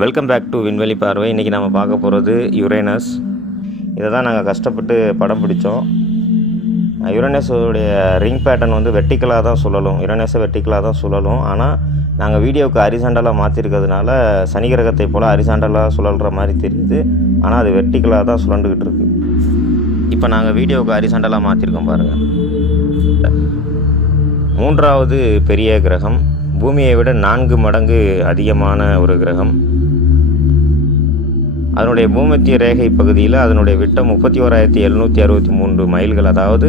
Welcome back to விண்வெளி பார்வை. இன்றைக்கி நம்ம பார்க்க போகிறது யுரேனஸ். இதை தான் நாங்கள் கஷ்டப்பட்டு படம் பிடிச்சோம். யுரேனஸோடைய ரிங் பேட்டர்ன் வந்து வெர்டிக்கலாக தான் சுழலும். யுரேனஸை வெர்டிக்கலாக தான் சுழலும். ஆனால் நாங்கள் வீடியோவுக்கு ஹரிசாண்டலாக மாற்றிருக்கிறதுனால சனி கிரகத்தை போல் ஹரிசாண்டலாக சுழல்கிற மாதிரி தெரியுது. ஆனால் அது வெர்டிக்கலாக தான் சுழண்டுக்கிட்டு இருக்குது. இப்போ நாங்கள் வீடியோவுக்கு ஹரிசாண்டலாக மாற்றிருக்கோம் பாருங்கள். மூன்றாவது பெரிய கிரகம், பூமியை விட 4 மடங்கு அதிகமான ஒரு கிரகம். அதனுடைய பூமத்திய ரேகை பகுதியில் அதனுடைய விட்டம் 31,763 மைல்கள், அதாவது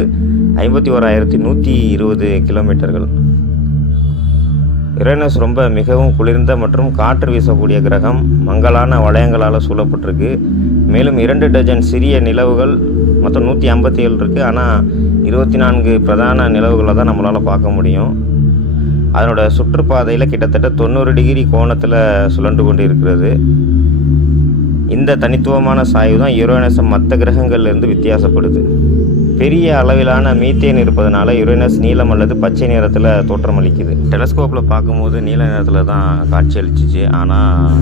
51,120 கிலோமீட்டர்கள். யுரேனஸ் ரொம்ப மிகவும் குளிர்ந்த மற்றும் காற்று வீசக்கூடிய கிரகம். மங்கலான வளையங்களால் சூழப்பட்டிருக்கு. மேலும் 2 டஜன் சிறிய நிலவுகள், மொத்தம் 157 இருக்குது. ஆனால் 24 பிரதான நிலவுகளை தான் நம்மளால் பார்க்க முடியும். அதனோட சுற்றுப்பாதையில் கிட்டத்தட்ட 90 டிகிரி கோணத்தில் சுழன்று கொண்டு இருக்கிறது. இந்த தனித்துவமான சாய்வு தான் யுரேனஸை மற்ற கிரகங்கள்லேருந்து வித்தியாசப்படுது. பெரிய அளவிலான மீத்தேன் இருப்பதனால யுரேனஸ் நீலம் அல்லது பச்சை நிறத்தில் தோற்றமளிக்குது. டெலஸ்கோப்பில் பார்க்கும்போது நீல நிறத்தில் தான் காட்சி அளிச்சிச்சு. ஆனால்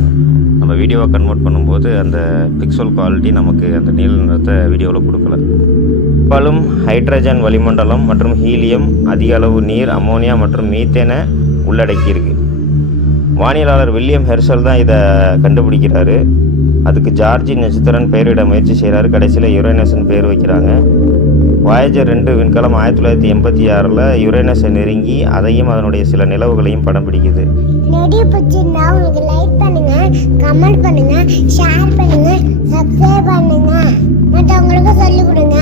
நம்ம வீடியோவை கன்வெர்ட் பண்ணும்போது அந்த பிக்சல் குவாலிட்டி நமக்கு அந்த நீல நிறத்தை வீடியோவில் கொடுக்கல. பெரும்பாலும் ஹைட்ரஜன் வளிமண்டலம் மற்றும் ஹீலியம், அதிக அளவு நீர், அமோனியா மற்றும் மீத்தேனை உள்ளடக்கியிருக்கு. வானியலாளர் வில்லியம் ஹெர்ஷல் தான் இதை கண்டுபிடிக்கிறாரு. அதுக்கு ஜார்ஜி நட்சத்திரன் பெயரிட முயற்சி செய்கிறாரு. கடைசியில் யுரேனஸ்ன்னு பேர் வைக்கிறாங்க. வாயேஜர் 2 விண்கலம் 1986 யுரேனஸை நெருங்கி அதையும் அதனுடைய சில நிலவுகளையும் படம் பிடிக்குது. வீடியோ பிடிச்சிருந்தா உங்களுக்கு லைக் பண்ணுங்க, கமெண்ட் பண்ணுங்க, ஷேர் பண்ணுங்க, சப்ஸ்கிரைப் பண்ணுங்க, மற்றவங்களுக்கு சொல்லிக் கொடுங்க.